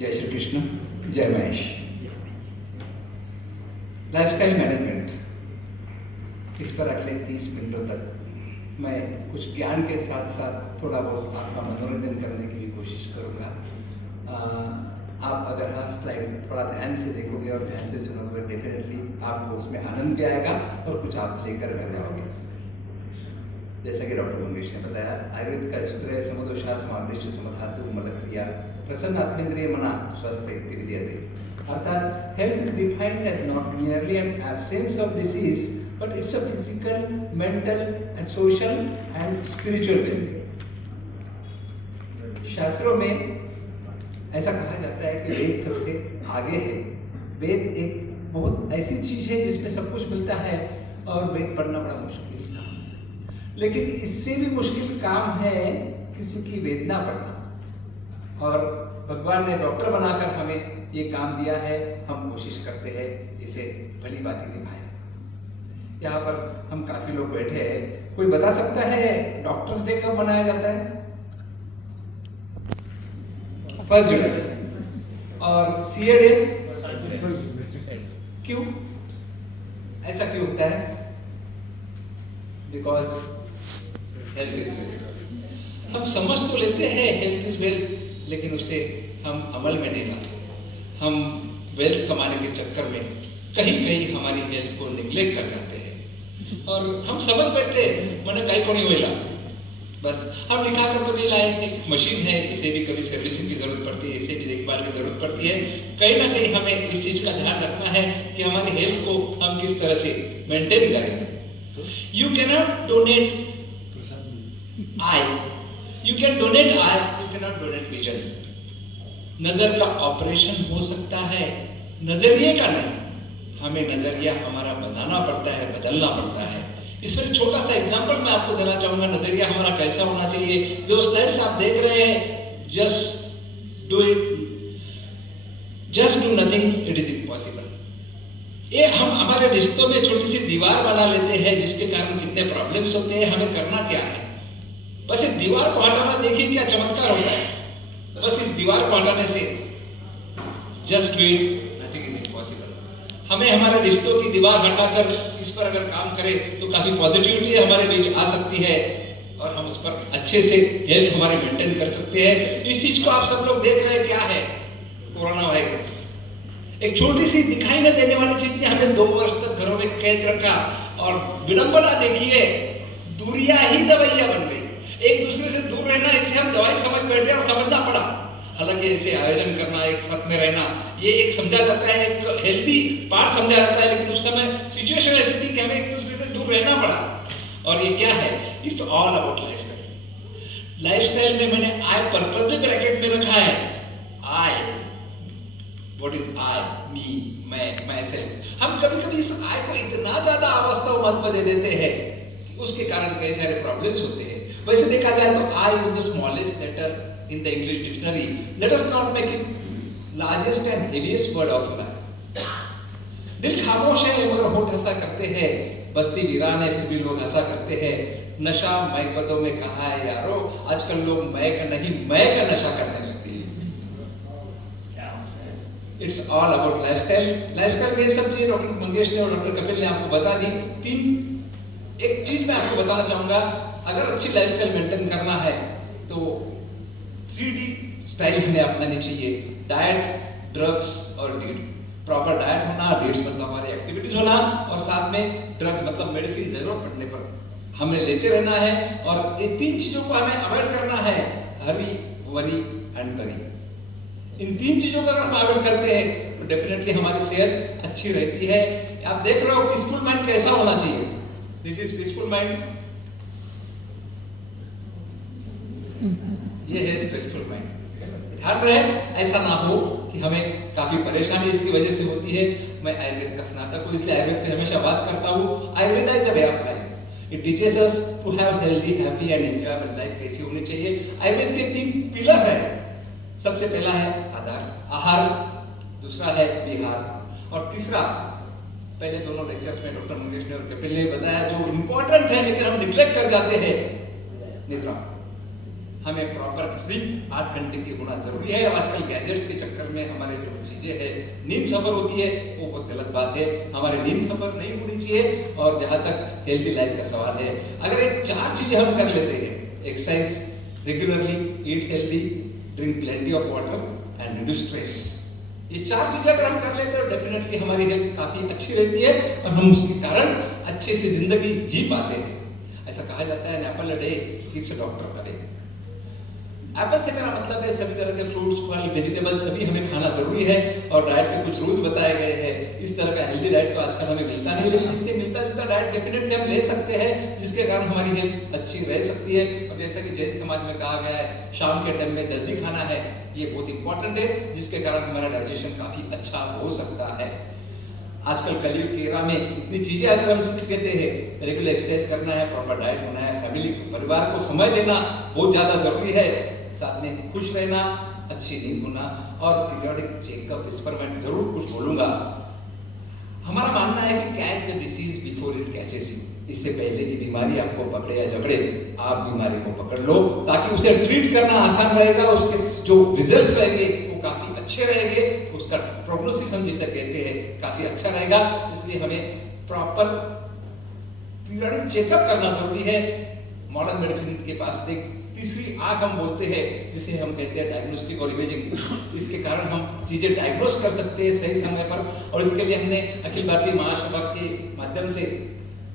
जय श्री कृष्ण, जय Mahesh. Lifestyle management, इस पर अगले 30 मिनटों तक मैं कुछ ज्ञान के साथ साथ थोड़ा बहुत आपका मनोरंजन करने की भी कोशिश करूँगा। आप अगर हर स्लाइड थोड़ा ध्यान से देखोगे और ध्यान से सुनोगे, डेफिनेटली आपको उसमें आनंद भी आएगा और कुछ आप लेकर घर जाओगे। जैसा कि डॉक्टर मंगेश ने बताया, आयुर्वेद का सूत्र है समदोषा समाविष्ट समधातु मलक्रिया प्रसन्न आत्मेंद्रिय मना स्वस्थ इति विद्यते। अर्थात health is defined as not merely an absence of disease but it's a physical, mental and social and spiritual well-being। शास्त्रों में ऐसा कहा जाता है कि वेद सबसे आगे है। वेद एक बहुत ऐसी चीज है जिसमें सब कुछ मिलता है और वेद पढ़ना बड़ा मुश्किल काम है। लेकिन इससे भी मुश्किल काम है किसी की वेदना पढ़ना, और भगवान ने डॉक्टर बनाकर हमें ये काम दिया है। हम कोशिश करते हैं इसे भली भांति निभाएं। यहाँ पर हम काफी लोग बैठे हैं। कोई बता सकता है डॉक्टर्स डे कब मनाया जाता है? 1 जुलाई। और सीए डे क्यों? ऐसा क्यों होता है? Because health is wealth. हम समझ तो लेते हैं हेल्थ इज वेल्थ, लेकिन उसे हम अमल में नहीं लाते। हम वेल्थ कमाने के चक्कर में कहीं कहीं हमारी हेल्थ को निगलेक्ट कर जाते हैं और हम समझ बैठते मैंने कहीं को नहीं हुआ, बस हम लिखा कर तो नहीं लाए। एक मशीन है, इसे भी कभी सर्विसिंग की जरूरत पड़ती है, इसे भी देखभाल की जरूरत पड़ती है। कहीं ना कहीं हमें इस चीज का ध्यान रखना है कि हमारी हेल्थ को हम किस तरह से मेंटेन करें। You cannot donate I, you can donate I, you cannot donate vision. नजर का ऑपरेशन हो सकता है, नजरिए का नहीं। हमें नजरिया हमारा बनाना पड़ता है, बदलना पड़ता है। इसमें छोटा सा एग्जांपल मैं आपको देना चाहूंगा, नजरिया हमारा कैसा होना चाहिए। जो स्लाइड्स आप देख रहे हैं, just do it, just do nothing, it is impossible. ये हम हमारे रिश्तों में छोटी सी दीवार बना लेते हैं, जिसके कारण कितने प्रॉब्लम्स होते हैं। हमें करना क्या है? बस इस दीवार को हटाना, देखिए क्या चमत्कार होता है। बस इस दीवार को हटाने से, just do it, nothing is impossible. हमें हमारे रिश्तों की दीवार हटाकर इस पर अगर काम करें तो काफी पॉजिटिविटी हमारे बीच आ सकती है और हम उस पर अच्छे से हेल्थ हमारे मेंटेन कर सकते हैं। इस चीज को आप सब लोग देख रहे हैं, क्या है? Corona virus. एक छोटी सी दिखाई न देने वाली चीज ने हमें 2 वर्ष तक घरों में कैद रखा और विडंबना देखिए, दूरियां ही दवाइयां बन गई। एक दूसरे से दूर रहना, इसे हम दवाई समझ बैठे और समझना पड़ा। हालांकि इसे आयोजन करना, एक साथ में रहना, ये एक समझा जाता है, एक हेल्दी पार्ट समझा जाता है। लेकिन उस समय सिचुएशन ऐसी थी कि हमें एक दूसरे से दूर रहना पड़ा। और ये क्या है? It's all about lifestyle. Lifestyle में मैंने आई पर प्रति ब्रैकेट में रखा है आई। What is I? मी, मैं सेल्फ। हम कभी कभी इस आई को इतना ज्यादा अवस्था महत्व दे देते हैं कि उसके कारण कई सारे प्रॉब्लम्स होते हैं। वैसे देखा जाए तो I is the smallest letter in the English dictionary. Let us not make it largest and heaviest word of life. दिल खामोश है मगर होठ ऐसा करते हैं, बस्ती वीरान है फिर भी लोग ऐसा करते हैं। नशा मैकबदों में कहा है यारो, आजकल लोग मैं का नहीं मैं का नशा करने लगते हैं। It's all about lifestyle. Lifestyle में ये सब चीजें डॉक्टर मंगेश ने और डॉक्टर कपिल ने आपको बता दी। एक चीज मैं आपको बताना चाहूंगा, अगर अच्छी लाइफस्टाइल मेंटेन करना है तो 3D स्टाइल हमें अपनानी चाहिए। डाइट, ड्रग्स और डीड। प्रॉपर डाइट होना, डीड्स मतलब हमारी एक्टिविटीज होना, और साथ में ड्रग्स मतलब मेडिसिन जरूरत पड़ने पर हमें लेते रहना है। और ये 3 चीजों को हमें अवॉइड करना है, हरी, वरी एंड करी। इन 3 चीजों को अगर हम अवॉइड करते हैं तो डेफिनेटली हमारी सेहत अच्छी रहती है। आप देख रहे हो पीसफुल माइंड कैसा होना चाहिए। दिस इज पीसफुल माइंड, ये है स्ट्रेसफुल माइंड। ध्यान रहे ऐसा ना हो कि हमें काफी परेशानी इसकी वजह से होती है। मैं आयुर्वेद का स्नातक हूँ, इसलिए आयुर्वेद की हमेशा बात करता हूँ। Ayurveda is a way of life. It teaches us to have healthy, happy and enjoyable life कैसी होनी चाहिए। आयुर्वेद के 3 पिलर है। सबसे पहला है आहार, दूसरा है विहार, और तीसरा, पहले दोनों लेक्चर्स में डॉक्टर मंगेश ने और कपिल ने बताया जो इंपॉर्टेंट है लेकिन हम निग्लेक्ट कर जाते हैं, निद्रा। हमें प्रॉपर स्लीप 8 घंटे की होना जरूरी है। आजकल गैजेट्स के चक्कर में हमारे जो चीजें है, नींद सफर होती है, वो बहुत गलत बात है। हमारी नींद सफर नहीं होनी चाहिए। और जहां तक हेल्दी लाइफ का सवाल है, अगर ये 4 चीजें हम कर लेते हैं, exercise regularly, eat healthy, drink plenty of water and reduce stress, ये 4 चीजें अगर हम कर लेते हैं तो डेफिनेटली हमारी हेल्थ काफी अच्छी रहती है और हम उसके कारण अच्छे से जिंदगी जी पाते हैं। ऐसा कहा जाता है, an apple a day keeps a doctor away. Apple से मेरा मतलब है सभी तरह के फ्रूट्स, फल, वेजिटेबल्स सभी हमें खाना जरूरी है। और डाइट के कुछ रूल्स बताए गए हैं। इस तरह का हेल्दी डाइट तो आजकल हमें मिलता नहीं, लेकिन इससे मिलता जुलता डाइट डेफिनेटली हम ले सकते हैं, जिसके कारण हमारी हेल्थ अच्छी रह सकती है। और जैसा कि जैन समाज में कहा गया है, शाम के टाइम में जल्दी खाना है, ये बहुत इंपॉर्टेंट है, जिसके कारण हमारा डाइजेशन काफी अच्छा हो सकता है। आजकल कलील की एरा में इतनी चीजें अगर हम सीख लेते हैं, रेगुलर एक्सरसाइज करना है, प्रॉपर डाइट होना है, फैमिली परिवार को समय देना बहुत ज्यादा जरूरी है, साथ में खुश रहना, अच्छी नींद होना और पीरियोडिक चेकअप, इस पर मैं जरूर कुछ बोलूंगा। हमारा मानना है कि catch the disease before it catches you, इससे पहले की बीमारी आपको पकड़े या झगड़े, आप बीमारी को पकड़ लो, ताकि उसे ट्रीट करना आसान रहेगा, उसके जो रिजल्ट्स रहेंगे वो काफी अच्छे रहेंगे, उसका प्रोग्नोसिस हम जिसे कहते हैं काफी अच्छा रहेगा। इसलिए हमें प्रॉपर पीरियोडिक चेकअप करना जरूरी है। मॉडर्न मेडिसिन के पास एक तीसरी आंख हम बोलते हैं, जिसे हम कहते हैं डायग्नोस्टिक और इमेजिंग। इसके कारण हम चीजें डायग्नोस कर सकते हैं सही समय पर। और इसके लिए हमने अखिल भारतीय महासभा के माध्यम से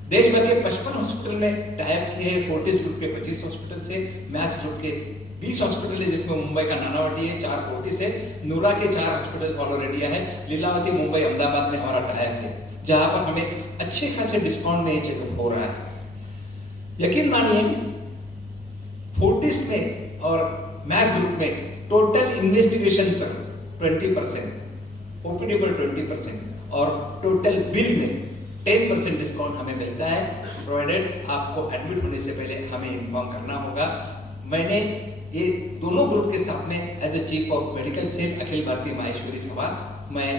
देश भर के 55 हॉस्पिटल में टाइप किए हैं। फोर्टिस ग्रुप के 25 हॉस्पिटल से, मैक्स ग्रुप के 20 हॉस्पिटल है, जिसमें मुंबई का नानावटी है, 4 फोर्टिस है, नूरा के 4 हॉस्पिटल ऑल ओवर इंडिया है, लीलावती मुंबई अहमदाबाद में हमारा टाइप है, जहां पर हमें अच्छे खासे डिस्काउंट में चेकअप हो रहा है। यकीन मानिए, फोर्टिस में और मैक्स ग्रुप में टोटल इन्वेस्टिगेशन पर 20%, ओपीडी पर 20% और टोटल बिल में 10% डिस्काउंट हमें मिलता है, प्रोवाइडेड आपको एडमिट होने से पहले हमें इन्फॉर्म करना होगा। मैंने ये दोनों ग्रुप के साथ में as a chief of medical cell Akhil Bharatiya Maheshwari सभा, मैं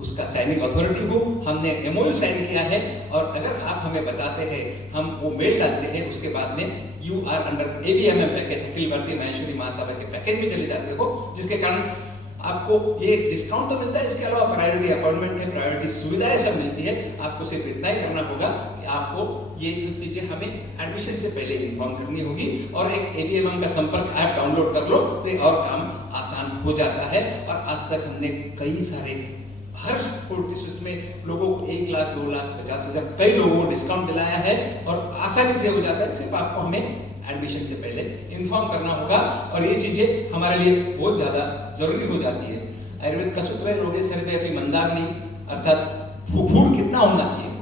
उसका साइनिंग अथॉरिटी हूँ। हमने एमओयू साइन किया है और अगर आप हमें बताते हैं, हम वो मेल डालते हैं, उसके बाद में यू आर अंडर एबीएमएम पैकेज, अखिल भारतीय माहेश्वरी महासभा के पैकेज में चले जाते हो, जिसके कारण आपको ये डिस्काउंट तो मिलता है। इसके अलावा प्रायोरिटी अपॉइंटमेंट है, प्रायोरिटी सुविधाएं सब मिलती है। आपको सिर्फ इतना ही करना होगा कि आपको ये सब चीजें हमें एडमिशन से पहले इन्फॉर्म करनी होगी और एक एबीएमएम का संपर्क ऐप डाउनलोड कर लो तो और काम आसान हो जाता है। और आज तक हमने कई सारे हर फोर्टिस में लोगों को 1 लाख, 2 लाख, 50,000 कई लोगों को डिस्काउंट दिलाया है और आसानी से हो जाता है। सिर्फ आपको हमें एडमिशन से पहले इन्फॉर्म करना होगा और ये चीजें हमारे लिए बहुत ज्यादा जरूरी हो जाती है। आयुर्वेद का सूत्र है, रोगे सर्वे अपनी मंदाग्नि, अर्थात फुफूर कितना होना चाहिए,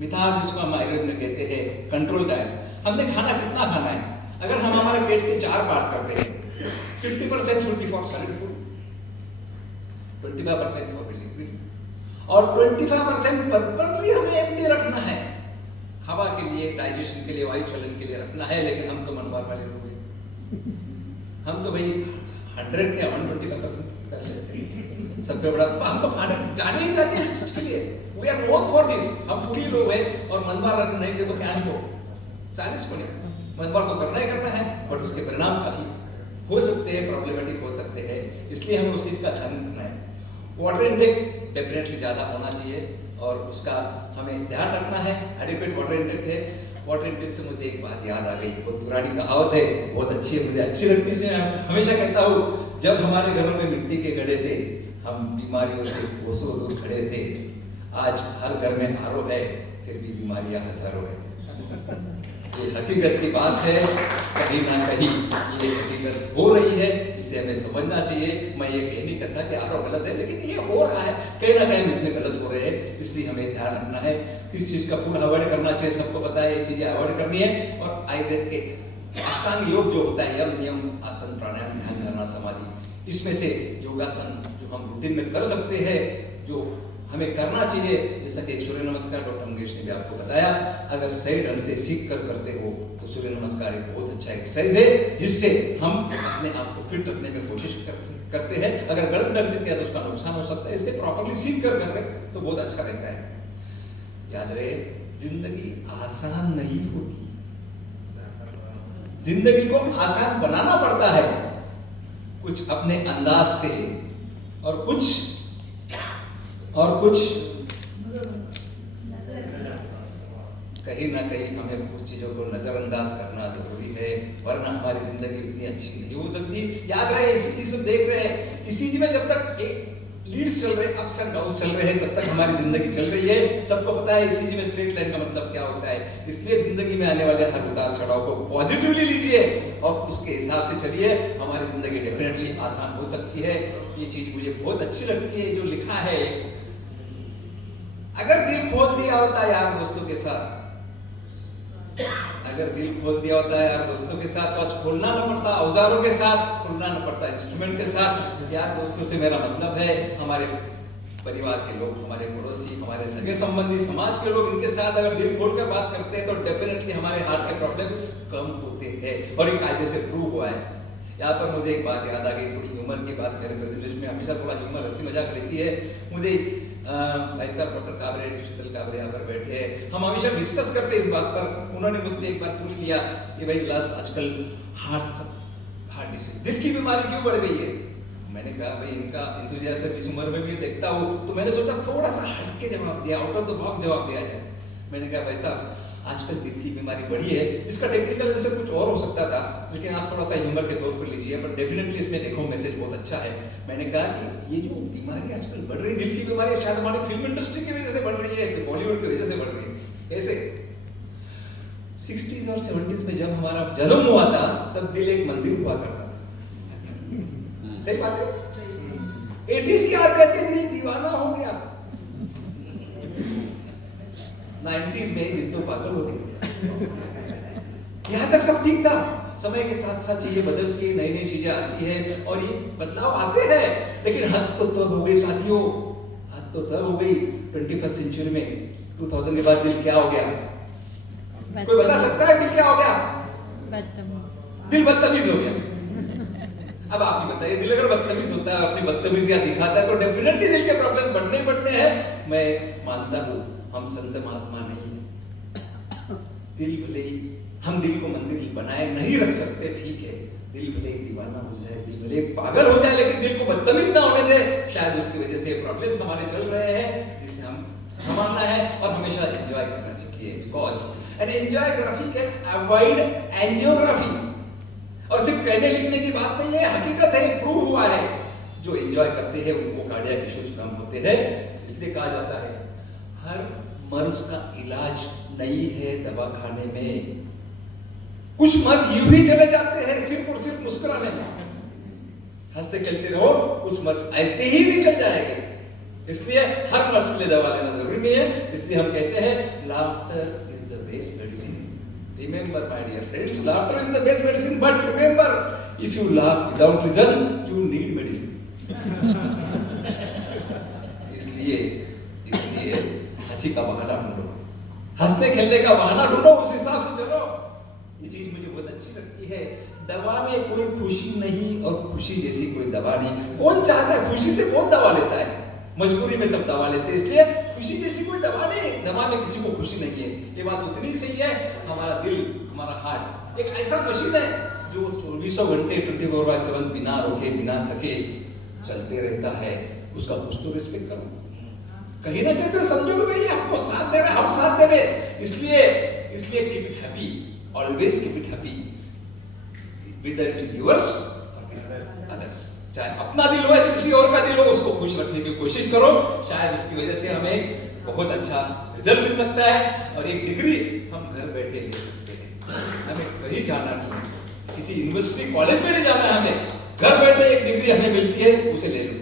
मिठास जिसको हम आयुर्वेद में कहते हैं, कंट्रोल डाइट। हमने खाना कितना खाना है? अगर हम हमारे पेट के 4 पार्ट करते हैं, 50% should be for solid food, 25% for liquid और 25% पर्पसली हमें एम्प्टी रखना है, हवा के लिए, डाइजेशन के लिए, वायु चलन के लिए रखना है। लेकिन हम तो मनवार वाले लोग हैं, हम तो भाई 100 के 125% कर लेते हैं। सबसे बड़ा हम तो खाने जाने ही जाते हैं इस चीज के लिए, we are known for this. हम पूरी लोग हैं और मनवार नहीं दे तो क्या को 40 को नहीं, मनवार तो करना ही करना है, बट उसके परिणाम काफी हो सकते हैं, प्रॉब्लमेटिक हो सकते हैं। इसलिए हमें उस चीज का ध्यान रखना है। वाटर इनटेक डेफिनेटली ज़्यादा होना चाहिए और उसका हमें ध्यान रखना है। एडिक्वेट वाटर इनटेक है। वाटर इनटेक से मुझे एक बात याद आ गई, बहुत पुरानी कहावत है, बहुत अच्छी है, मुझे अच्छी लगती है। मैं हमेशा कहता हूँ, जब हमारे घरों में मिट्टी के घड़े थे, हम बीमारियों से कोसों दूर खड़े थे। आज हर घर में आरओ है, फिर भी बीमारियां हजारों है। ये हकीकत की बात है, कहीं ना कहीं ये हकीकत हो रही है, इसे हमें समझना चाहिए। मैं ये कह नहीं करता कि आरओ गलत है, लेकिन ये हो रहा है, कहीं ना कहीं इसमें गलत हो रहे हैं। इसलिए हमें ध्यान रखना है, किस चीज का फूड अवॉइड करना चाहिए, सबको पता है ये चीजें अवॉइड करनी है। और आयुर्वेद के अष्टांग योग जो होता है, यम नियम आसन प्राणायाम ध्यान धारणा समाधि, इसमें से योगासन जो हम रूटीन में कर सकते हैं, जो हमें करना चाहिए, जैसा कि सूर्य नमस्कार डॉक्टर मंगेश ने भी आपको बताया, अगर सही ढंग से सीख कर करते हो तो सूर्य नमस्कार एक बहुत अच्छा एक्सरसाइज है, जिससे हम अपने आप को फिट रखने में कोशिश करते हैं। अगर गलत ढंग से किया तो उसका नुकसान हो सकता है, इसलिए प्रॉपरली सीख कर करते तो बहुत अच्छा रहता है। याद रहे, जिंदगी आसान नहीं होती, जिंदगी को आसान बनाना पड़ता है, कुछ अपने अंदाज से और कुछ कहीं ना कहीं हमें कुछ चीजों को नजरअंदाज करना जरूरी है, वरना हमारी जिंदगी इतनी अच्छी नहीं हो सकती। याद रहे, इसी चीज से देख रहे हैं, इसी चीज में जब तक लीड्स चल रहे, अप्स एंड डाउन चल रहे हैं, तब तक हमारी जिंदगी चल रही है। सबको पता है इसी चीज में स्ट्रेट लाइन का मतलब क्या होता है। इसलिए जिंदगी में आने वाले हर उतार चढ़ाव को पॉजिटिवली लीजिए और उसके हिसाब से चलिए, हमारी जिंदगी डेफिनेटली आसान हो सकती है। ये चीज मुझे बहुत अच्छी लगती है जो लिखा है, अगर दिल खोल दिया होता यार दोस्तों के साथ, अगर दिल खोल दिया होता है यार दोस्तों के साथ, तो आज खोलना न पड़ता औजारों के साथ, खोलना न पड़ता इंस्ट्रूमेंट के साथ। यार दोस्तों से मेरा मतलब है हमारे परिवार के लोग, हमारे पड़ोसी, हमारे सगे संबंधी, समाज के लोग, इनके साथ अगर दिल खोल कर बात करते हैं तो डेफिनेटली हमारे हार्ट के प्रॉब्लम्स कम होते हैं, और ये कायदे से प्रूव हुआ है। यहाँ पर मुझे एक बात याद आ गई, थोड़ी ह्यूमर की बात। मेरे प्रेजेंटेशन में हमेशा थोड़ा ह्यूमर, हंसी मजाक रहती है। मुझे भाई साहब डॉक्टर काबरे, शीतल काबरे यहाँ पर बैठे हैं, हम हमेशा डिस्कस करते हैं इस बात पर। उन्होंने मुझसे एक बार पूछ लिया कि भाई विलास, आजकल हार्ट डिसीज, दिल की बीमारी क्यों बढ़ गई है? मैंने कहा भाई इनका इंतुजियाज्म इस उम्र में भी देखता हूँ, तो मैंने सोचा थोड़ा सा हट के जवाब दिया, आउट ऑफ द बॉक्स जवाब दिया जाए। मैंने कहा भाई साहब, आजकल दिल की बीमारी बढ़ी है, इसका टेक्निकल आंसर कुछ और हो सकता था, लेकिन आप थोड़ा सा ह्यूमर के तौर पर लीजिए, पर डेफिनेटली इसमें देखो मैसेज बहुत अच्छा है। मैंने कहा कि ये जो बीमारी आजकल बढ़ रही है, दिल की बीमारी, शायद हमारी फिल्म इंडस्ट्री की वजह से बढ़ रही है, बॉलीवुड की वजह से बढ़ रही है। कैसे? 60s और 70s में जब हमारा जन्म हुआ था, तब दिल एक मंदिर हुआ करता था। सही बात है? 80s के आते आते दिल दीवाना हो गया, 90s में दिल तो पागल हो गया। यहाँ तक सब ठीक था, समय के साथ साथ चीजें बदलती है, नई नई चीजें आती है, और ये बदलाव आते हैं, लेकिन हद तो तब हो गई साथियों, हद तो तब हो गई 21st सेंचुरी में। 2000 के बाद दिल क्या हो गया? कोई बता सकता है दिल क्या हो गया? दिल बदतमीज हो गया। अब आप ही बताइए, दिल अगर बदतमीज होता है, अपनी बदतमीजियां दिखाता है, तो डेफिनेटली दिल के प्रॉब्लम बढ़ने ही बढ़ने हैं। मैं मानता हूँ हम संत महात्मा नहीं है, दिल भले ही हम दिल को मंदिर बनाए नहीं रख सकते, ठीक है, दिल भले ही दीवाना हो जाए, दिल भले पागल हो जाए, लेकिन दिल को बदतमीज ना होने दे। शायद उसकी वजह से प्रॉब्लम्स हमारे चल रहे हैं, जिसे हम संभालना है और हमेशा एंजॉय करना सीखिए, because an enjoygraphy can avoid angiography. और सिर्फ कहने लिखने की बात नहीं है, हकीकत है, प्रूव हुआ है। जो एंजॉय करते हैं उनको कार्डियक इश्यूज कम होते हैं। इसलिए कहा जाता है हर मर्ज का इलाज नहीं है दवाखाने में। कुछ मर्ज यूं ही चले जाते हैं सिर्फ और सिर्फ मुस्कुराने में, हंसते खेलते रहो, कुछ मर्ज ऐसे ही निकल जाएंगे। इसलिए हर मर्ज के लिए दवा लेना जरूरी नहीं है। इसलिए हम कहते हैं laughter is the best medicine. Remember my dear friends, laughter is the best medicine, but remember, if you laugh without reason, you need medicine. इसलिए हंसी का बहाना ढूंढो, हंसने खेलने का बहाना ढूंढो, उस हिसाब से चलो। ये चीज मुझे बहुत अच्छी लगती है। दवा में कोई खुशी नहीं और खुशी जैसी कोई दवा नहीं। कौन चाहता है खुशी से? बहुत दवा लेता है, मजबूरी में सब दवा लेते हैं। इसलिए खुशी जैसी कोई दवा नहीं, दवा में किसी को खुशी नहीं है। ये बात उतनी ही सही है। हमारा दिल, हमारा हार्ट एक ऐसा मशीन है जो 24 घंटे 24/7 बिना रोके बिना थके चलते रहता है। उसका कुछ तो रिस्पेक्ट करो, कहीं ना कहीं तो समझो कि भाई आपको साथ दे रहे, हम साथ दे रहे। इसलिए keep it happy, always keep it happy, whether it is yours or others। चाहे अपना दिल हो या किसी और का दिल हो, उसको खुश रखने की कोशिश करो। शायद उसकी वजह से हमें बहुत अच्छा रिजल्ट मिल सकता है और एक डिग्री हम घर बैठे ले सकते हैं। हमें कहीं जाना नहीं है, किसी यूनिवर्सिटी कॉलेज में नहीं जाना है, हमें घर बैठे एक डिग्री हमें मिलती है, उसे ले लो।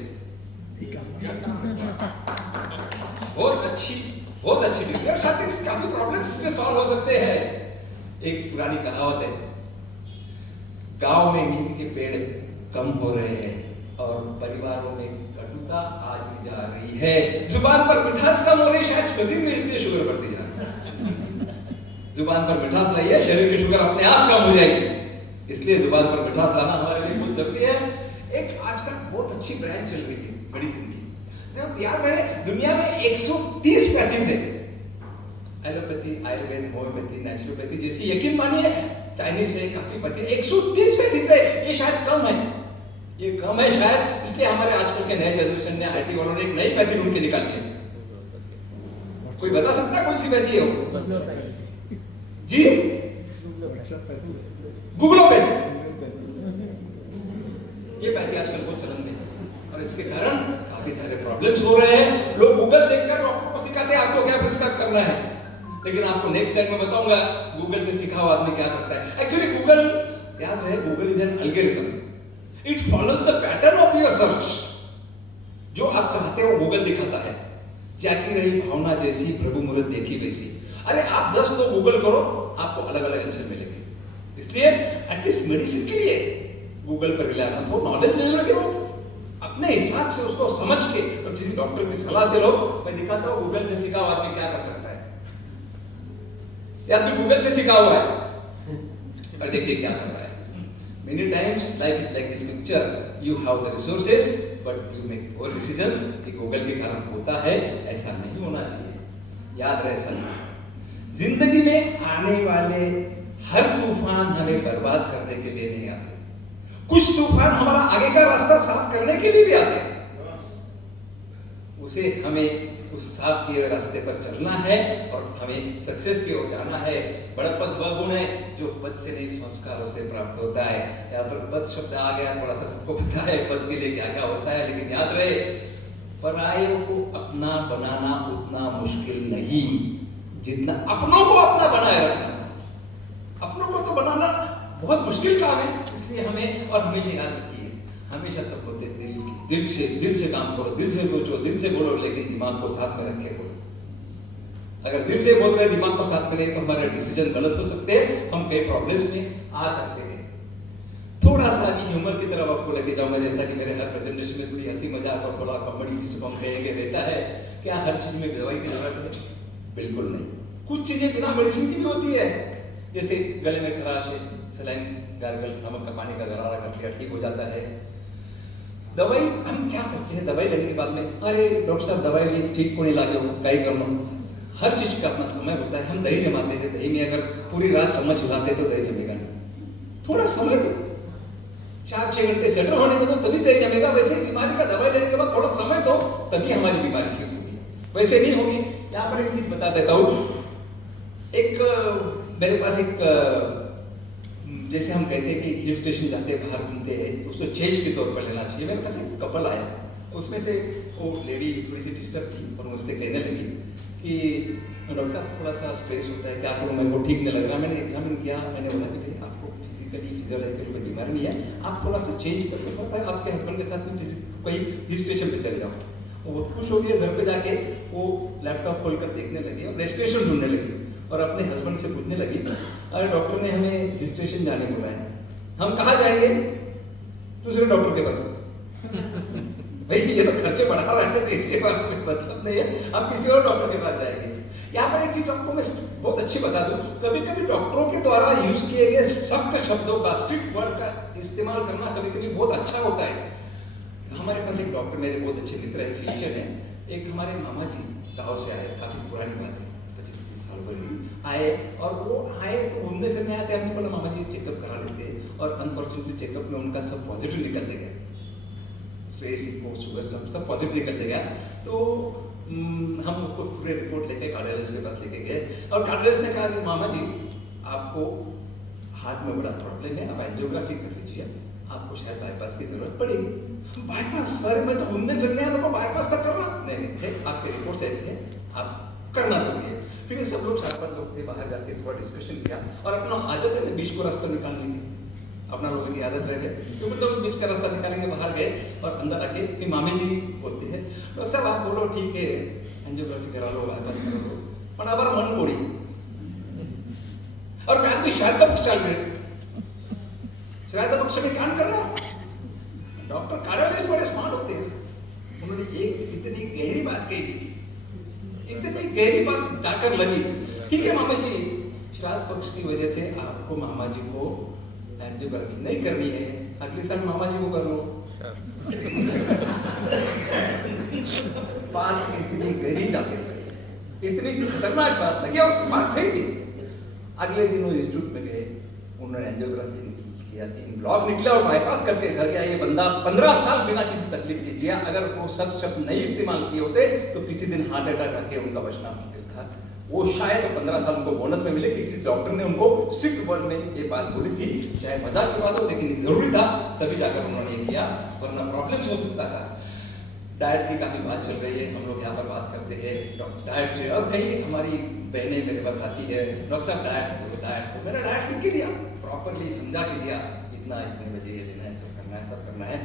बहुत अच्छी डिग्री, और शायद इसके काफी प्रॉब्लम्स इससे सॉल्व हो सकते हैं। एक पुरानी कहावत है, गांव में नीम के पेड़ कम हो रहे हैं और परिवारों में कटुता आज भी जा रही है। जुबान पर मिठास कम हो रही, शायद शरीर में इसलिए शुगर बढ़ती जा रही है। जुबान पर मिठास लाइए, शरीर की शुगर अपने आप कम हो जाएगी। इसलिए जुबान पर मिठास लाना हमारे लिए बहुत जरूरी है। एक आजकल बहुत अच्छी ब्रांड चल रही है मेडिसिन की। देखो याद रहे, दुनिया में 130 पैथीज है, एलोपैथी, आयुर्वेद, होम्योपैथी, नेचुरोपैथी जैसी। यकीन मानिए चाइनीज से काफी पैथी, 130 पैथी से, ये शायद कम है, ये कम है शायद, इसलिए हमारे आजकल के नए जनरेशन ने आईटी वालों ने एक नई पैथी ढूंढ के निकाली है। कोई बता सकता है कौन सी पैथी है वो? जी, गूगलोपैथी। ये पैथी आजकल बहुत चलन में है और इसके कारण काफी सारे प्रॉब्लम्स हो रहे हैं। लोग गूगल देखकर डॉक्टर को सिखाते हैं आपको क्या प्रिस्क्राइब करना है, लेकिन आपको नेक्स्ट स्लाइड में बताऊंगा गूगल से सीखा हुआ आदमी क्या करता है। एक्चुअली गूगल, याद रहे, Google is an algorithm, it follows the pattern of your search. जो आप चाहते हो गूगल दिखाता है। जाकी रही भावना जैसी, प्रभु मुहूर्त देखी वैसी। अरे आप 10 तो गूगल करो, आपको अलग अलग आंसर मिलेंगे। इसलिए एटलीस्ट मेडिसिन के लिए गूगल पर रिलाय मत हो, नॉलेज ले लो, लेकिन अपने हिसाब से उसको समझ के और किसी डॉक्टर की सलाह से लो। मैं दिखाता हूँ गूगल से सीखा हुआ आदमी क्या कर सकता है। या तो गूगल से सीखा हुआ है और देखिए क्या कर रहा है। Many times life is like this picture. You have the resources, but you make poor decisions. कि गूगल के कारण होता है, ऐसा नहीं होना चाहिए। याद रहे ऐसा नहीं। जिंदगी में आने वाले हर तूफान हमें बर्बाद करने के लिए नहीं आते। कुछ तूफान हमारा आगे का रास्ता साफ करने के लिए भी आते हैं। उसे हमें उस साफ किए रास्ते पर चलना है और हमें सक्सेस की ओर जाना है। बड़पन वह गुण है जो पद से नहीं संस्कारों से प्राप्त होता है। यहाँ पर पद शब्द आ गया, थोड़ा सा सबको पता है पद के लिए क्या क्या होता है, लेकिन याद रहे परायों को अपना बनाना उतना मुश्किल नहीं जितना अपनों को अपना बनाए रखना। अपनों को तो बनाना बहुत मुश्किल काम है, इसलिए हमें और हमेशा याद रखिए, हमेशा सब बोलते दिल से काम करो, दिल से सोचो, दिल से बोलो, लेकिन दिमाग को साथ में रखे बोलो। अगर दिल से बोल रहे दिमाग को साथ में नहीं तो हमारे डिसीजन गलत हो सकते हैं, हम कई प्रॉब्लम्स में आ सकते हैं। थोड़ा सा ह्यूमर की तरफ आपको लेके जाऊंगा, जैसा कि मेरे हर प्रेजेंटेशन में थोड़ी हंसी मजाक और थोड़ा कॉमेडी जिसको हम कहेंगे रहता है। क्या हर चीज में दवाई की जरूरत है? बिल्कुल नहीं। कुछ चीजें बिना मेडिसिन की भी होती है, जैसे गले में खराश है, सलाइन गार्गल, नमक का पानी का गरारा कर लिया, ठीक हो जाता है। दवाई हम क्या करते हैं, दवाई लेने के बाद में अरे डॉक्टर साहब दवाई ली, ठीक को नहीं लागे हो, क्या कर लो। हर चीज का अपना समय होता है। हम दही जमाते हैं, दही में अगर पूरी रात चम्मच हिलाते तो दही जमेगा नहीं। थोड़ा समय दो, 4-6 घंटे सेटल होने में दो, तभी दही जमेगा। वैसे बीमारी का दवाई लेने के बाद थोड़ा समय दो, तभी हमारी बीमारी ठीक होगी, वैसे नहीं होगी। यहाँ पर एक चीज बता देता हूँ। एक मेरे पास एक जैसे हम कहते हैं कि हिल स्टेशन जाते हैं, बाहर घूमते हैं, उसको चेंज के तौर पर लेना चाहिए। मेरे पास एक कपल आया, उसमें से वो लेडी थोड़ी सी डिस्टर्ब थी और मुझसे कहने लगी कि डॉक्टर साहब थोड़ा सा स्ट्रेस होता है, क्या करूँ, मेरे को ठीक नहीं लग रहा। मैंने एग्जामिन किया, मैंने बोला कि भाई आपको फिजिकली फिजियोलॉजिकल कोई बीमारी नहीं है, आप थोड़ा सा चेंज कर लो, थोड़ा सा आपके हस्बैंड के साथ में कोई हिल स्टेशन पर चले जाओ। वो बहुत खुश हो गई। घर पे जाके वो लैपटॉप खोलकर देखने लगी और डेस्टिनेशन ढूंढने लगी और अपने हस्बैंड से पूछने लगी, अरे डॉक्टर ने हमें हिल स्टेशन जाने बोला है, हम कहाँ जाएंगे? दूसरे डॉक्टर के पास। भाई ये तो खर्चे बढ़ा रहा है, तो इसके बाद कोई मतलब नहीं है, हम किसी और डॉक्टर के पास जाएंगे। यहाँ पर एक चीज आपको मैं बहुत अच्छी बता दूं, कभी कभी डॉक्टरों के द्वारा यूज किए गए सख्त शब्दों का, स्ट्रिक्ट वर्ड का इस्तेमाल करना कभी कभी बहुत अच्छा होता है। हमारे पास एक डॉक्टर, मेरे बहुत अच्छे मित्र है, फिजिशियन है, एक हमारे मामा जी गाँव से आए, काफी पुरानी बात है, 25-30 साल पहले आए। और वो आए तो घूमने फिरने आते, हमने बोला मामा जी चेकअप करा लेते हैं, और अनफॉर्चुनेटली चेकअप में उनका सब पॉजिटिव निकलते गया, स्ट्रेस, इको, शुगर सब पॉजिटिव निकलते गया। तो हम उसको पूरे रिपोर्ट लेके कार्डियोलॉजिस्ट के पास लेके गए और कार्डियोलॉजिस्ट ने कहा कि मामा जी आपको हार्ट में बड़ा प्रॉब्लम है, आप एंजियोग्राफी कर लीजिए, आपको शायद बाईपास की जरूरत पड़ेगी। बाईपास? सर मैं तो घूमने फिरने आया, तो बाईपास तक करना नहीं, आपके रिपोर्ट्स ऐसी है, आप करना जरूरी है। फिर सब लोग 4-5 लोग थे, बाहर जाके थोड़ा डिस्कशन किया और अपना आदत है बीच को रास्ता निकालने की, अपना लोगों की आदत रह गई, क्योंकि तो बीच का रास्ता निकालेंगे, बाहर गए और अंदर आके फिर मामी जी बोलते हैं, डॉक्टर साहब आप बोलो ठीक है एंजियोग्राफी करा लो, बाईपास करा लो, पर अब मन पड़ी और मैं भी शायद पक्ष चल रहे, शायद पक्ष में कान करना। डॉक्टर कार्डियोलॉजिस्ट बड़े स्मार्ट होते हैं, उन्होंने एक इतनी गहरी बात कही थी, इतनी गहरी बात जाकर लगी, ठीक है मामा जी श्राद्ध पक्ष की वजह से आपको मामा जी को एंजियोग्राफी नहीं करनी है, अगले साल मामा जी को कर लो। बात इतनी गहरी जाके लगी, इतनी खतरनाक बात लगी और बात सही थी। अगले दिन वो इंस्टीट्यूट में गए, उन्होंने एंजियोग्राफी किया, 3 ब्लॉक निकले और बाईपास करके घर गया। ये बंदा 15 साल बिना किसी तकलीफ के जिया। अगर वो सख्त शब्द नहीं इस्तेमाल किए होते तो किसी दिन हार्ट अटैक आके उनका बचना मुश्किल था। वो शायद 15 साल उनको बोनस में मिले कि किसी डॉक्टर ने उनको स्ट्रिक्ट वर्ड में ये बात बोली थी, चाहे मजाक की बात हो लेकिन जरूरी था, तभी जाकर उन्होंने ये किया, वरना प्रॉब्लम हो सकता था। डाइट की काफ़ी बात चल रही है, हम लोग यहाँ पर बात करते हैं डाइट से, और कई हमारी बहनें मेरे पास आती है, डॉक्टर साहब डाइट तो मेरा डाइट लिख के दिया, प्रॉपरली समझा के दिया, इतना इतने बजे ये लेना है, सब करना है।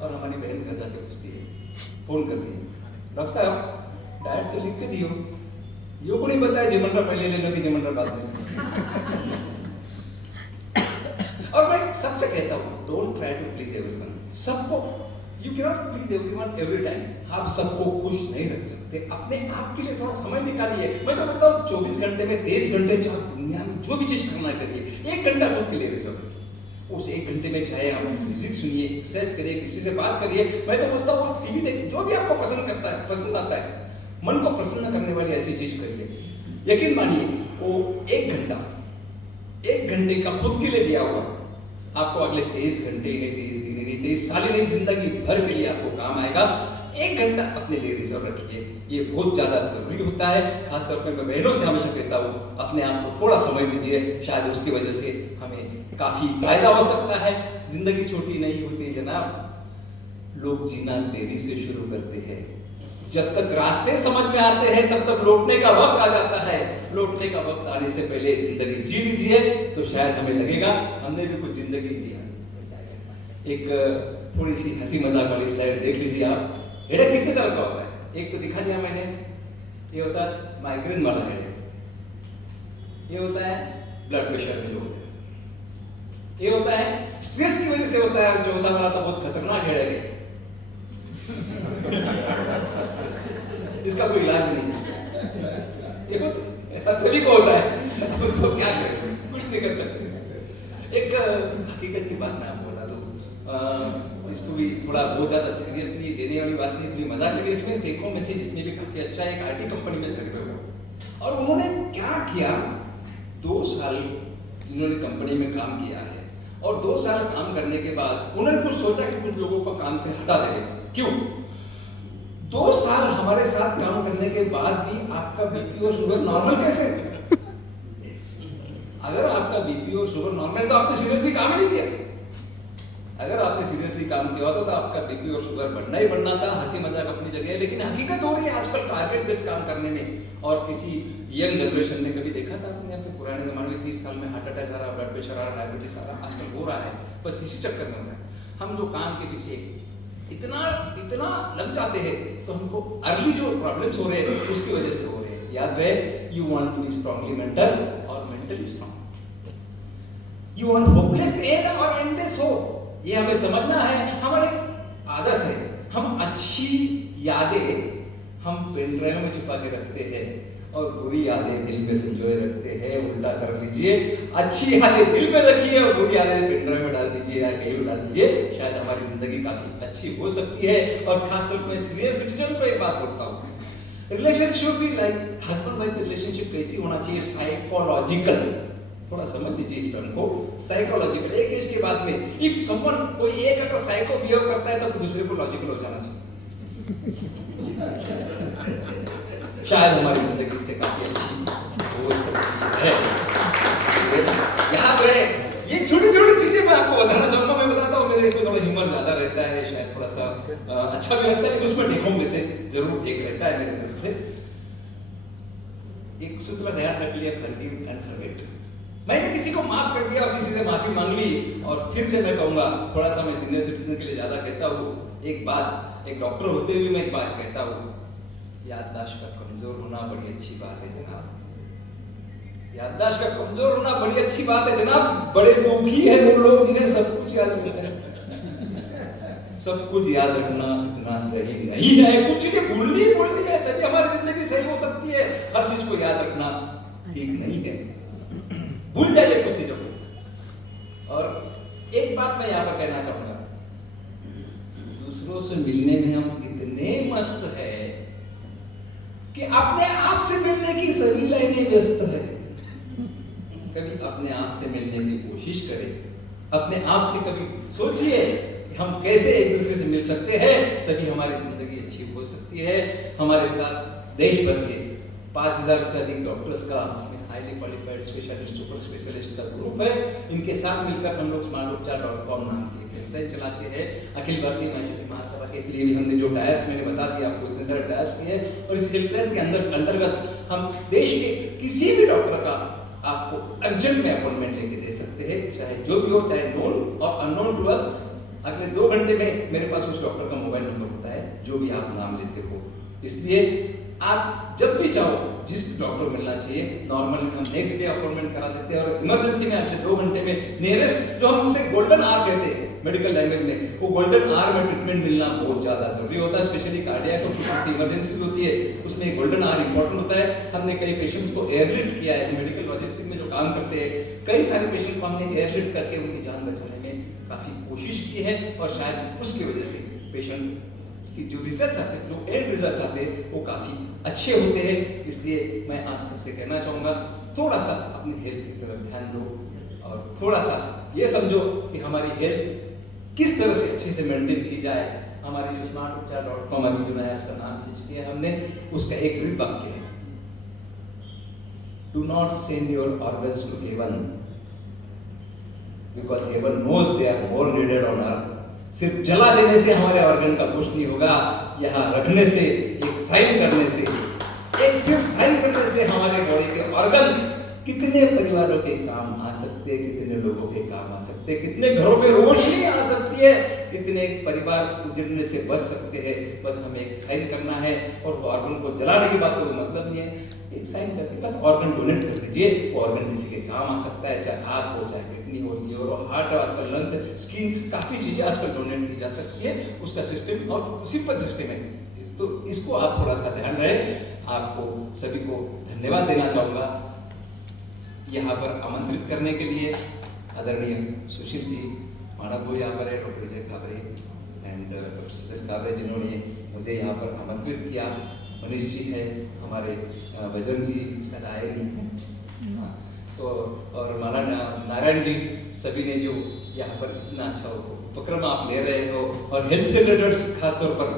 और हमारी बहन घर जाके पूछती है, फ़ोन करती है, डॉक्टर साहब डाइट तो लिख के दियो, यो को नहीं पता है जिमंडा पहले ले लो कि जिमंडा बाद में। और मैं सबसे कहता हूँ, don't try to please everyone. सबको you can not please everyone every time. आप सबको खुश नहीं रख सकते, अपने आप के लिए थोड़ा समय निकालिए। मैं तो कहता हूँ 24 घंटे में 23 घंटे चाहे दुनिया में जो भी चीज करना करिए, 1 घंटा खुद के लिए रिजर्व रखिए। उस 1 घंटे में चाहे आप म्यूजिक सुनिए, एक्सरसाइज करिए, किसी से बात करिए। मैं तो बोलता हूँ टीवी देखिए, जो भी आपको पसंद आता है, मन को प्रसन्न करने वाली ऐसी चीज करिए। यकीन मानिए वो 1 घंटे का खुद के लिए दिया हुआ आपको अगले 23 घंटे नहीं, 23 दिन नहीं, 23 साल नहीं, जिंदगी भर के लिए आपको काम आएगा। 1 घंटा अपने लिए रिजर्व रखिए, ये बहुत ज्यादा जरूरी होता है। खासतौर पर मैं बहनों से हमेशा कहता हूँ, अपने आप को थोड़ा समय दीजिए, शायद उसकी वजह से हमें काफी फायदा हो सकता है। जिंदगी छोटी नहीं होती जनाब, लोग जीना देरी से शुरू करते हैं। जब तक रास्ते समझ में आते हैं तब तक लौटने का वक्त आ जाता है। लौटने का वक्त आने से पहले जिंदगी जी लीजिए, तो शायद हमें लगेगा हमने भी कुछ जिंदगी जिया। एक थोड़ी सी हंसी मजाक वाली स्लाइड देख लीजिए आप। हेडेक कितने तरह का होता है? एक तो दिखा दिया मैंने, ये होता है माइग्रेन वाला हेडेक, ये होता है ब्लड प्रेशर में जो होता है, ये होता है स्ट्रेस की वजह से होता है। चौथा वाला तो बहुत खतरनाक हेडेक है, इसका कोई इलाज नहीं है। देखो सभी को होता है, उसको क्या करें, कुछ नहीं कर सकते। एक हकीकत की बात मैं आपको बता दूं, इसको भी थोड़ा बहुत ज्यादा सीरियसली लेने वाली बात नहीं, थोड़ी मजाक, लेकिन इसमें देखो मैसेज इसमें भी काफी अच्छा है। एक आईटी कंपनी में सर्वे हुआ और उन्होंने क्या किया, 2 साल जिन्होंने कंपनी में काम किया है और 2 साल काम करने के बाद उन्होंने कुछ सोचा कि कुछ लोगों को काम से हटा देंगे। क्यों? 2 साल हमारे साथ काम करने के बाद भी आपका बीपी और शुगर नॉर्मल कैसे? अगर आपका बीपी और शुगर नॉर्मल है तो आपने सीरियसली काम ही नहीं किया। अगर आपने सीरियसली काम किया होता तो आपका बीपी और शुगर बढ़ना ही बढ़ना था। हंसी मजाक अपनी जगह है, लेकिन हकीकत हो रही है आजकल टारगेट बेस्ड काम करने में। और किसी यंग जनरेशन ने कभी देखा था आपने, आपके पुराने जमाने में 30 साल में हार्ट अटैक आ रहा, ब्लड प्रेशर आ रहा, डायबिटीज आ रहा, आजकल हो रहा है, बस इसी चक्कर में हो रहा है। हम जो काम के पीछे इतना लग जाते हैं तो हमको अर्ली जो प्रॉब्लम्स हो रहे हैं उसकी वजह से हो रहे हैं। याद रहे, you want to be strongly mental और mentally strong, you want hopeless and और एंडलेस हो, ये हमें समझना है। हमारी आदत है, हम अच्छी यादें हम पेन ड्राइव में छुपा के रखते हैं और बुरी यादें दिल में संजोए रखते हैं। उल्टा कर लीजिए, अच्छी यादें दिल में रखिए और बुरी यादें पेन ड्राइव में डाल दीजिए या कहीं डाल दीजिए, शायद हमारी जिंदगी काफी अच्छी हो सकती है। और खासतौर पर सीनियर सिटीजन को एक बात बोलता हूँ, रिलेशनशिप भी लाइक हस्बैंड वाइफ रिलेशनशिप कैसी होना चाहिए, साइकोलॉजिकल। थोड़ा समझ लीजिए इस टर्म को, साइकोलॉजिकल। एक एज के बाद में इफ समवन कोई एक अगर साइको बिहेव करता है तो दूसरे को लॉजिकल हो जाना चाहिए। शायद हमारी जिंदगी से काफी अच्छी हो सकती है। याद रहे, ये छोटी छोटी चीजें मैं आपको बताना चाहूंगा। मैं बताता हूँ, मेरे इसमें थोड़ा ह्यूमर ज्यादा रहता है, शायद थोड़ा सा अच्छा भी लगता है, लेकिन उसमें देखो में से जरूर एक रहता है मेरे तरफ से। एक सूत्र ध्यान रख लिया, फॉरगिव एंड फॉरगेट। मैंने किसी को माफ कर दिया और किसी से माफी मांग ली, और फिर से मैं कहूंगा, थोड़ा सा मैं सीनियर सिटीजन के लिए ज्यादा कहता हूँ, एक बात, एक डॉक्टर होते हुए मैं एक बात कहता हूँ, याददाश्त का कमजोर होना बड़ी अच्छी बात है जनाब। याददाश्त का कमजोर होना बड़ी अच्छी बात है जनाब। बड़े दुखी है वो लोग जिन्हें सब कुछ याद रहता है। सब कुछ याद रखना इतना सही नहीं है, कुछ चीजें भूलनी है तभी हमारी जिंदगी सही हो सकती है। हर चीज को याद रखना ठीक नहीं है, भूल जाइए कुछ चीजों को। और एक बात मैं यहाँ पर कहना चाहूंगा, दूसरों से मिलने में हम इतने मस्त है कि अपने आप से मिलने की सभी लाइनें व्यस्त है। कभी अपने आप से मिलने की कोशिश करें, अपने आप से कभी सोचिए हम कैसे एक दूसरे से मिल सकते हैं, तभी हमारी जिंदगी अच्छी हो सकती है। हमारे साथ देश भर के 5000 से अधिक डॉक्टर्स का, उसमें highly qualified specialist, super specialist का ग्रुप है। इनके साथ मिलकर हम लोग smartupchar.com नाम की एक हेल्पलाइन चलाते हैं। अखिल भारतीय माहेश्वरी महासभा के लिए भी हमने जो टायर्स मैंने बता दिया आपको, इतने सारे टायर्स किए हैं, और इस हेल्पलाइन के अंतर्गत हम देश के किसी भी डॉक्टर का आपको अर्जेंट में अपॉइंटमेंट लेके दे सकते हैं, चाहे जो भी हो, चाहे नोन और अननोन टू अस। अगले 2 घंटे में मेरे पास उस डॉक्टर का मोबाइल नंबर होता है, जो भी आप नाम लेते हो। इसलिए आप जब भी चाहो जिस डॉक्टर मिलना चाहिए, नॉर्मल में हम नेक्स्ट डे अपॉइंटमेंट करा देते हैं, और इमरजेंसी में अगले 2 घंटे में नियरेस्ट, जो हम उसे गोल्डन आवर कहते हैं मेडिकल लैंग्वेज में, वो गोल्डन आवर में ट्रीटमेंट मिलना बहुत ज़्यादा जरूरी होता है। स्पेशली कार्डियक और किसी इमरजेंसी होती है, उसमें गोल्डन आवर इंपॉर्टेंट होता है। हमने कई पेशेंट्स को एयरलिफ्ट किया है, मेडिकल लॉजिस्टिक में जो काम करते हैं, कई सारे पेशेंट को हमने एयरलिफ्ट करके उनकी जान बचाने में काफ़ी कोशिश की है, और शायद उसकी वजह से पेशेंट कि जो रिसर्च आते हैं, जो एंड रिजल्ट आते हैं, वो काफ़ी अच्छे होते हैं। इसलिए मैं आज सबसे कहना चाहूँगा, थोड़ा सा अपनी हेल्थ की तरफ ध्यान दो, और थोड़ा सा ये समझो कि हमारी हेल्थ किस तरह से अच्छे से मेंटेन की जाए। हमारे जो smartupchar.com अभी जो नया इसका नाम चेंज किया है हमने, उसका एक ब्रीफ वाक्य है, do not send your organs to heaven because heaven knows they are more needed on earth. सिर्फ जला देने से हमारे ऑर्गन का कुछ नहीं होगा, यहाँ रखने से, एक साइन करने से, एक सिर्फ साइन करने से हमारे बॉडी के ऑर्गन कितने परिवारों के काम आ सकते हैं, कितने लोगों के काम आ सकते हैं, कितने घरों में रोशनी आ सकती है, कितने परिवार उजड़ने से बच सकते हैं। बस हमें एक साइन करना है, और वो ऑर्गन को जलाने की बात तो मतलब नहीं है, एक साइन करके बस ऑर्गन डोनेट कर दीजिए। वो ऑर्गन किसी के काम आ सकता है, चाहे आँख हो, चाहे किडनी हो, लीवर हो, हार्ट हो, आजकल लंग्स, स्किन, काफ़ी चीज़ें आजकल डोनेट की जा सकती है। उसका सिस्टम और सिंपल सिस्टम है, तो इसको आप थोड़ा सा ध्यान रहे। आपको सभी को धन्यवाद देना चाहूँगा यहाँ पर आमंत्रित करने के लिए। आदरणीय सुशील जी, मानव भाई यहाँ पर है, डॉक्टर विजय काबरे एंड डॉक्टर सुशील काबरे, जिन्होंने मुझे यहाँ पर आमंत्रित किया। मनीष जी है हमारे, वजन जी शायद आए नहीं, हाँ, तो और नारायण जी, सभी ने जो यहाँ पर इतना अच्छा उपक्रम आप ले रहे हो, और हेल्थ से रिलेटेड खासतौर पर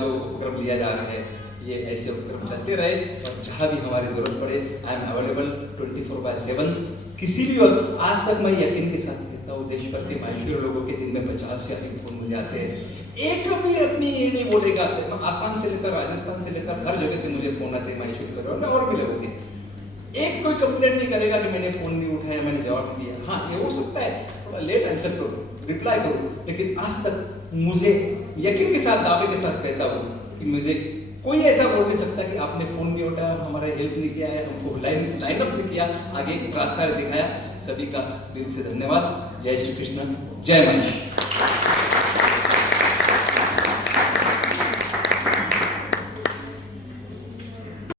जो उपक्रम लिया जा रहा है, ये ऐसे उपक्रम चलते रहे, और जहाँ भी हमारी जरूरत पड़े, आई एम अवेलेबल 24/7 किसी भी वक्त। आज तक मैं यकीन के साथ कहता हूँ, देश भर के माहेश्वरी लोगों के दिन में 50 से अधिक फोन मुझे आते हैं। एक भी आदमी ये नहीं बोलेगा, आसाम से लेकर राजस्थान से लेकर हर जगह से मुझे फोन आते हैं माहेश्वरी और भी लोग हैं। एक कोई कंप्लेंट नहीं करेगा कि मैंने फोन नहीं उठाया, मैंने जवाब नहीं दिया। हाँ, ये हो सकता है थोड़ा लेट आंसर करो, रिप्लाई करो, लेकिन आज तक मुझे यकीन के साथ, दावे के साथ कहता हूँ कि मुझे कोई ऐसा बोल नहीं सकता कि आपने फोन नहीं उठाया, हमारा हेल्प नहीं किया है, हमको लाइनअप नहीं किया, आगे रास्ता दिखाया। सभी का दिल से धन्यवाद। जय श्री कृष्ण, जय महेश।